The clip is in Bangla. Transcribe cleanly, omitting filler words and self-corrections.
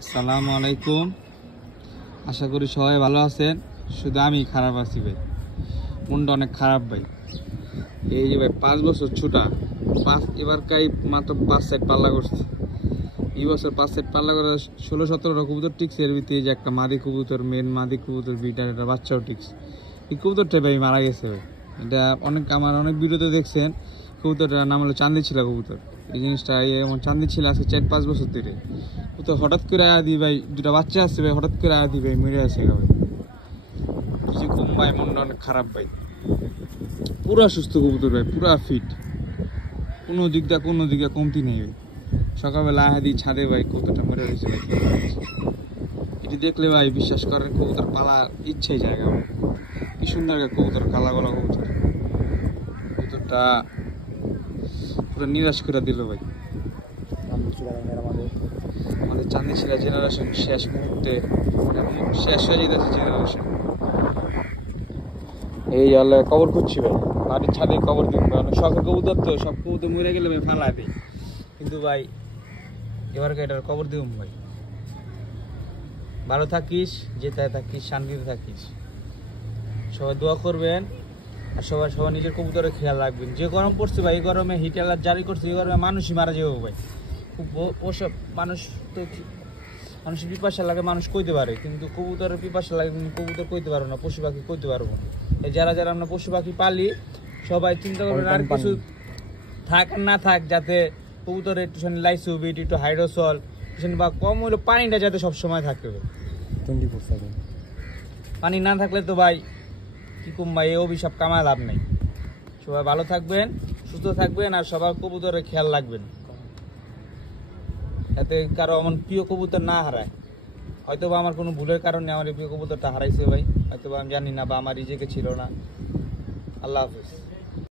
আসসালামু আলাইকুম। আশা করি সবাই ভালো আছেন। শুধু আমি খারাপ আছি ভাই, মনটা অনেক খারাপ ভাই। এই যে ভাই 5 বছর ছুটা এবার কাই মাত্র 5 সেট পাল্লা করছে। এই বছর 5 সেট পাল্লা করে 16-17টা কবুতর টিকছে। এর ভিতরে যে একটা মাদি কবুতর, মেন মাদি কবুতর বিটার একটা বাচ্চাও টিকছে। এই কবুতরটা ভাই মারা গেছে ভাই। এটা আমার অনেক ভিডিওতে দেখছেন। কবুতরটার নাম হলো চান্দিছিলা কবুতর। এই জিনিসটা এমন চান্দিছিলা আজকে 4-5 বছর ধরে। তো হঠাৎ করে আয়া দিই ভাই, দুটা বাচ্চা আসছে ভাই, হঠাৎ করে আয়া দিই ভাই মরে আছে ভাই। কিছু কম ভাই, মনটা অনেক খারাপ ভাই। পুরা সুস্থ কবুতর ভাই, পুরা ফিট, কোনো দিক দিয়ে কমতি নেই ভাই। সকালবেলা আয়া দিই ছাদে ভাই, কবুতরটা মরে রয়েছে ভাই। এটি দেখলে ভাই বিশ্বাস করেন কবুতর পালার ইচ্ছাই জায়গা ভাই। কি সুন্দর কবুতর, কালা গলা কবুতর। কবুতরটা পুরো নিরাশ করে দিল ভাই। আমাদের চান্দিছিলা জেনারেশন শেষ মুহূর্তে শেষ হয়ে যেতেছে জেনারেশন। এই আল্লাহ কবর খুঁজছি ভাই, বাড়ির ছাদে কবর দিব। অনেক শখের কবুতর তো, সব কবুতর মরে গেলে ভাই ফালা দিই, কিন্তু ভাই এবার এটার কবর দিব ভাই। ভালো থাকিস, যেটায় থাকিস, শান্তিতে থাকিস। সবাই দোয়া করবেন, আর সবাই নিজের কবুতরের খেয়াল রাখবেন। যে গরম পড়ছে ভাই, এই গরমে হিট অ্যালার্ট জারি করছে, এই গরমে মানুষই মারা যাবে ভাই। ওসব মানুষ তো, মানুষের পিপাসা লাগে মানুষ কইতে পারে, কিন্তু কবুতরের পিপাসা লাগে কবুতর কইতে পারবো না, পশু পাখি কইতে পারবো না। যারা আমরা পশু পাখি পালি সবাই চিন্তা করবেন আর কিছু থাক আর না থাক, যাতে কবুতরের একটু লাইসোবিট, একটু হাইড্রোসল বা কম হলে পানিটা যাতে সবসময় থাকে। পানি না থাকলে তো ভাই কি কম ভাই, এই অভিশাপ কামায় লাভ নেই। সবাই ভালো থাকবেন, সুস্থ থাকবেন, আর সবার কবুতরের খেয়াল রাখবেন, এতে কারো আমার প্রিয় কবুতর না হারায়। হয়তো বা আমার কোনো ভুলের কারণে আমার এই প্রিয় কবুতরটা হারাইছে ভাই, হয়তো বা আমি জানি না, বা আমার রিজেকে ছিল না। আল্লাহ হাফেজ।